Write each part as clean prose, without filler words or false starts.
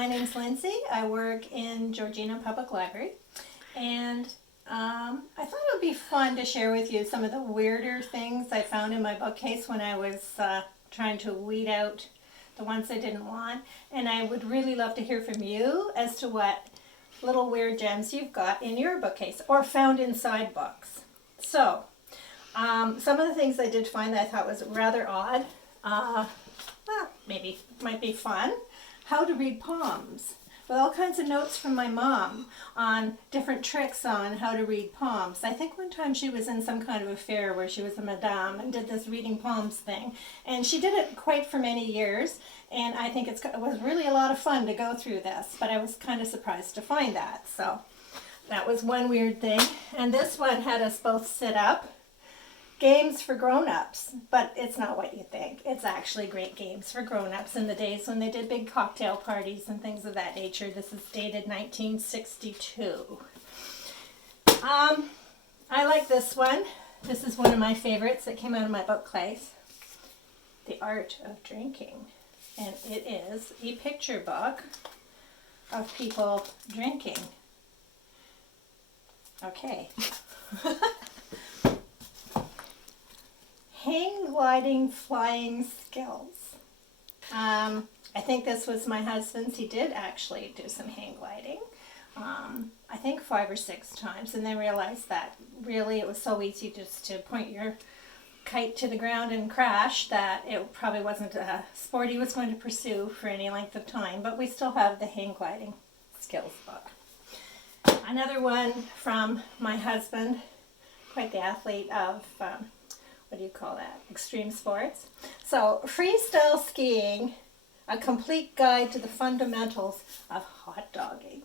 my name's Lindsay. I work in Georgina Public Library, and I thought it would be fun to share with you some of the weirder things I found in my bookcase when I was trying to weed out the ones I didn't want. And I would really love to hear from you as to what little weird gems you've got in your bookcase or found inside books. So, some of the things I did find that I thought was rather odd, maybe might be fun. How to read poems, with all kinds of notes from my mom on different tricks on how to read poems. I think one time she was in some kind of a fair where she was a madame and did this reading poems thing, and she did it quite for many years, and I think it was really a lot of fun to go through this, but I was kind of surprised to find that. So that was one weird thing. And this one had us both sit up. Games for grown-ups, but it's not what you think. It's actually great games for grown-ups in the days when they did big cocktail parties and things of that nature. This is dated 1962. I like this one. This is one of my favorites that came out of my bookcase. The Art of Drinking. And it is a picture book of people drinking. Okay. Hang gliding flying skills. I think this was my husband's. He did actually do some hang gliding. I think 5 or 6 times, and then realized that really it was so easy just to point your kite to the ground and crash that it probably wasn't a sport he was going to pursue for any length of time, but we still have the hang gliding skills book. Another one from my husband, quite the athlete of what do you call that? Extreme sports. So, Freestyle Skiing, a complete guide to the fundamentals of hot dogging.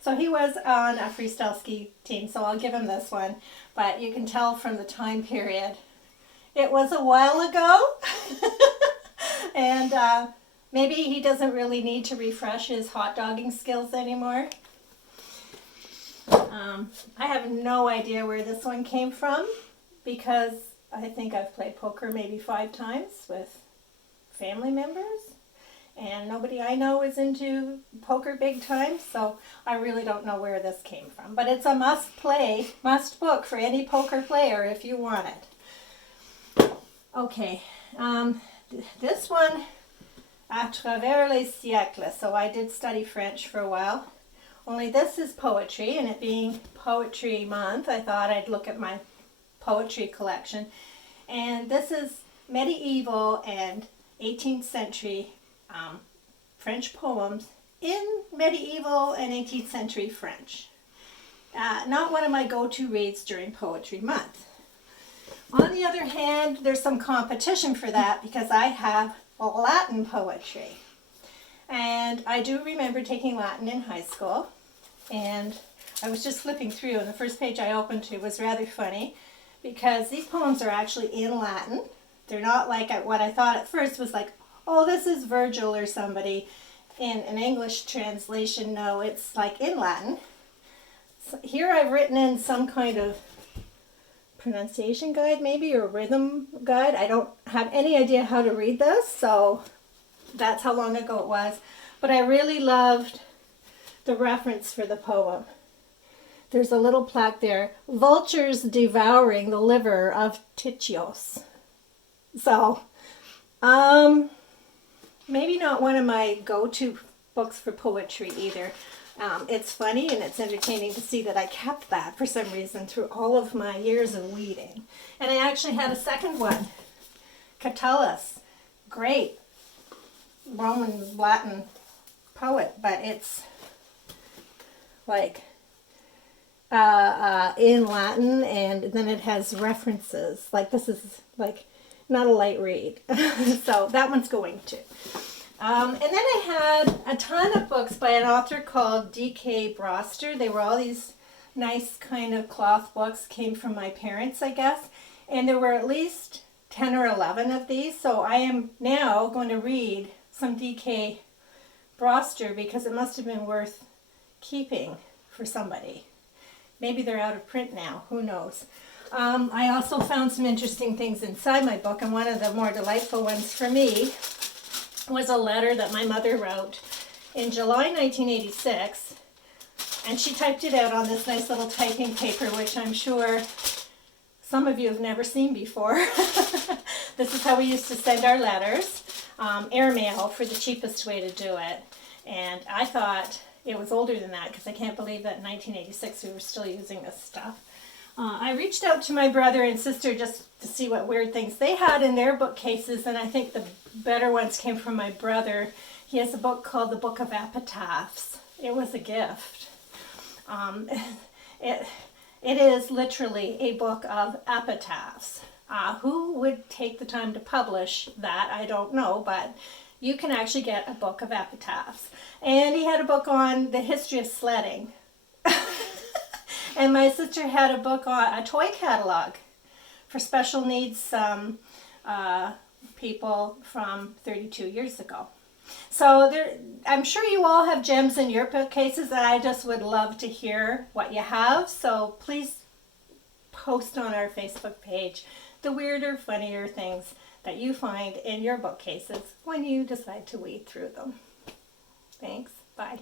So he was on a freestyle ski team, so I'll give him this one. But you can tell from the time period, it was a while ago. And maybe he doesn't really need to refresh his hot dogging skills anymore. I have no idea where this one came from, because I think I've played poker maybe 5 times with family members, and nobody I know is into poker big time, so I really don't know where this came from. But it's a must-play, must-book for any poker player if you want it. Okay, this one, À travers les siècles. So I did study French for a while. Only this is poetry, and it being Poetry Month, I thought I'd look at my poetry collection. And this is medieval and 18th century French poems in medieval and 18th century French. Not one of my go-to reads during Poetry Month. On the other hand, there's some competition for that because I have Latin poetry. And I do remember taking Latin in high school, and I was just flipping through, and the first page I opened to was rather funny, because these poems are actually in Latin. They're not like what I thought at first was like, oh, this is Virgil or somebody in an English translation. No, it's like in Latin. So here I've written in some kind of pronunciation guide maybe, or rhythm guide. I don't have any idea how to read this, so that's how long ago it was. But I really loved the reference for the poem. There's a little plaque there, vultures devouring the liver of Tichios. So, maybe not one of my go-to books for poetry either. It's funny and it's entertaining to see that I kept that for some reason through all of my years of weeding. And I actually had a second one, Catullus, great Roman Latin poet, but it's like in Latin, and then it has references. Like this is like not a light read. So that one's going to. And then I had a ton of books by an author called D.K. Broster. They were all these nice kind of cloth books, came from my parents, I guess. And there were at least 10 or 11 of these. So I am now going to read some D.K. Broster because it must have been worth keeping for somebody. Maybe they're out of print now, who knows. I also found some interesting things inside my book, and one of the more delightful ones for me was a letter that my mother wrote in July 1986, and she typed it out on this nice little typing paper, which I'm sure some of you have never seen before. This is how we used to send our letters. Airmail for the cheapest way to do it. And I thought it was older than that because I can't believe that in 1986 we were still using this stuff. I reached out to my brother and sister just to see what weird things they had in their bookcases, and I think the better ones came from my brother. He has a book called The Book of Epitaphs. It was a gift. It is literally a book of epitaphs. Who would take the time to publish that? I don't know, but you can actually get a book of epitaphs. And he had a book on the history of sledding. And my sister had a book on a toy catalog for special needs people from 32 years ago. So I'm sure you all have gems in your bookcases, and I just would love to hear what you have. So please post on our Facebook page the weirder, funnier things that you find in your bookcases when you decide to weed through them. Thanks. Bye.